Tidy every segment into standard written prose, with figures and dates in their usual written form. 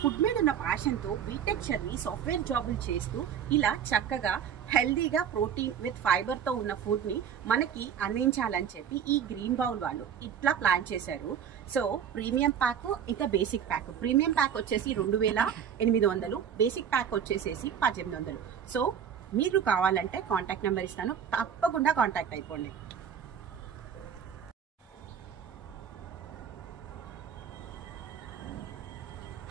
Food మీద ఉన్న ప్యాషన్తో BTech చదివి సాఫ్ట్వేర్ జాబులు చేస్తూ ఇలా చక్కగా హెల్దీగా ప్రోటీన్ విత్ ఫైబర్తో ఉన్న ఫుడ్ని మనకి అందించాలని చెప్పి ఈ గ్రీన్ బౌల్ వాళ్ళు ఇట్లా ప్లాన్ చేశారు. సో ప్రీమియం ప్యాక్ ఇంకా బేసిక్ ప్యాక్. ప్రీమియం ప్యాక్ వచ్చేసి 2800, బేసిక్ ప్యాక్ వచ్చేసేసి 1800. సో మీరు కావాలంటే కాంటాక్ట్ నెంబర్ ఇస్తాను, తప్పకుండా కాంటాక్ట్ అయిపోండి.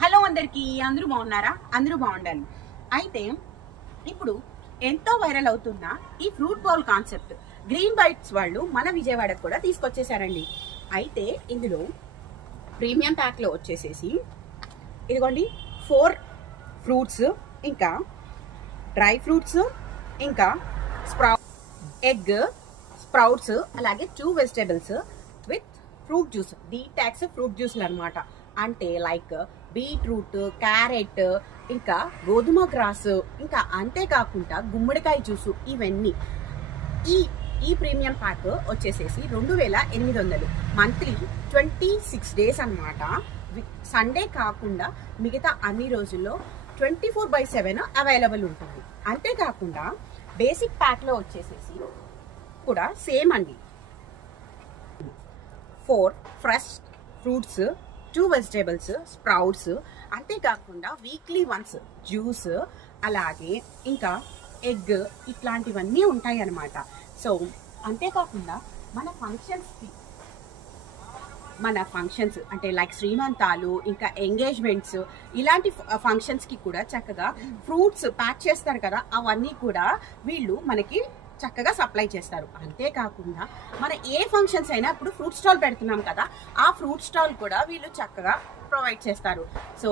హలో అందరికీ, అందరూ బాగున్నారా? అందరూ బాగుండాలి. అయితే ఇప్పుడు ఎంతో వైరల్ అవుతున్న ఈ fruit bowl concept green bites వాళ్ళు మన విజయవాడకు కూడా తీసుకొచ్చేసారండి. అయితే ఇందులో ప్రీమియం ప్యాక్లో వచ్చేసేసి ఇదిగోండి 4 ఫ్రూట్స్, ఇంకా డ్రై ఫ్రూట్స్, ఇంకా ఎగ్, స్ప్రౌట్స్, అలాగే 2 vegetables with fruit juice, detox fruit జ్యూస్లు అనమాట. అంటే లైక్ బీట్రూట్, క్యారెట్, ఇంకా గోధుమ గ్రాస్, ఇంకా అంతేకాకుండా గుమ్మడికాయ జ్యూసు, ఇవన్నీ ఈ ప్రీమియం ప్యాక్ వచ్చేసేసి 2800. మంత్లీ 26 డేస్ అనమాట. సండే కాకుండా మిగతా అన్ని రోజుల్లో 24/7 అవైలబుల్ ఉంటుంది. అంతేకాకుండా బేసిక్ ప్యాక్లో వచ్చేసేసి కూడా సేమ్ అండి. 4 ఫ్రెష్ ఫ్రూట్స్, 2 వెజిటేబుల్స్, స్ప్రౌట్స్, అంతేకాకుండా వీక్లీ వన్స్ జ్యూస్, అలాగే ఇంకా ఎగ్, ఇట్లాంటివన్నీ ఉంటాయి అన్నమాట. సో అంతేకాకుండా మన ఫంక్షన్స్ అంటే లైక్ శ్రీమంతాలు, ఇంకా ఎంగేజ్మెంట్స్, ఇలాంటి ఫంక్షన్స్కి కూడా చక్కగా ఫ్రూట్స్ ప్యాక్ చేస్తారు కదా, అవన్నీ కూడా వీళ్ళు మనకి చక్కగా సప్లై చేస్తారు. అంతేకాకుండా మన ఏ ఫంక్షన్స్ అయినా ఇప్పుడు ఫ్రూట్ స్టాల్ పెడుతున్నాం కదా, ఆ ఫ్రూట్ స్టాల్ కూడా వీళ్ళు చక్కగా ప్రొవైడ్ చేస్తారు. సో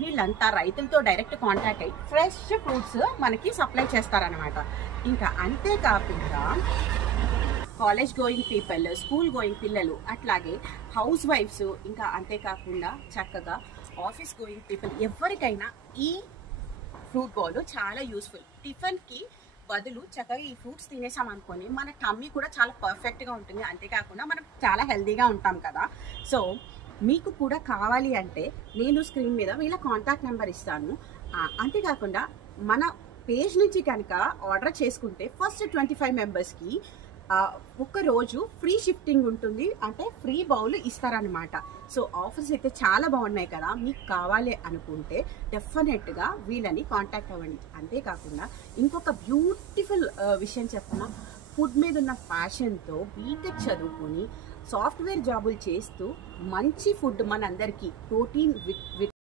వీళ్ళంతా రైతులతో డైరెక్ట్ కాంటాక్ట్ అయ్యి ఫ్రెష్ ఫ్రూట్స్ మనకి సప్లై చేస్తారనమాట. ఇంకా అంతేకాకుండా college going people, school going పిల్లలు, అట్లాగే హౌస్ వైఫ్స్, ఇంకా అంతేకాకుండా చక్కగా ఆఫీస్ గోయింగ్ పీపుల్, ఎవరికైనా ఈ ఫ్రూట్ బౌల్ చాలా యూస్ఫుల్. టిఫిన్కి బదులు చక్కగా ఈ ఫ్రూట్స్ తినేసాం అనుకోని మన టమ్మీ కూడా చాలా పర్ఫెక్ట్గా ఉంటుంది. అంతేకాకుండా మనం చాలా హెల్తీగా ఉంటాం కదా. సో మీకు కూడా కావాలి అంటే నేను స్క్రీన్ మీద వీళ్ళ కాంటాక్ట్ నెంబర్ ఇస్తాను. అంతేకాకుండా మన పేజ్ నుంచి కనుక ఆర్డర్ చేసుకుంటే ఫస్ట్ 25 మెంబర్స్కి ఒక్క రోజు ఫ్రీ షిఫ్టింగ్ ఉంటుంది, అంటే ఫ్రీ బౌల్ ఇస్తారనమాట. సో ఆఫర్స్ అయితే చాలా బాగున్నాయి కదా. మీకు కావాలి అనుకుంటే డెఫినెట్గా వీళ్ళని కాంటాక్ట్ అవ్వండి. అంతేకాకుండా ఇంకొక బ్యూటిఫుల్ విషయం చెప్తున్నా, ఫుడ్ మీద ఉన్న ప్యాషన్తో బీటెక్ చదువుకొని సాఫ్ట్వేర్ జాబులు చేస్తూ మంచి ఫుడ్ మనందరికీ ప్రోటీన్ విత్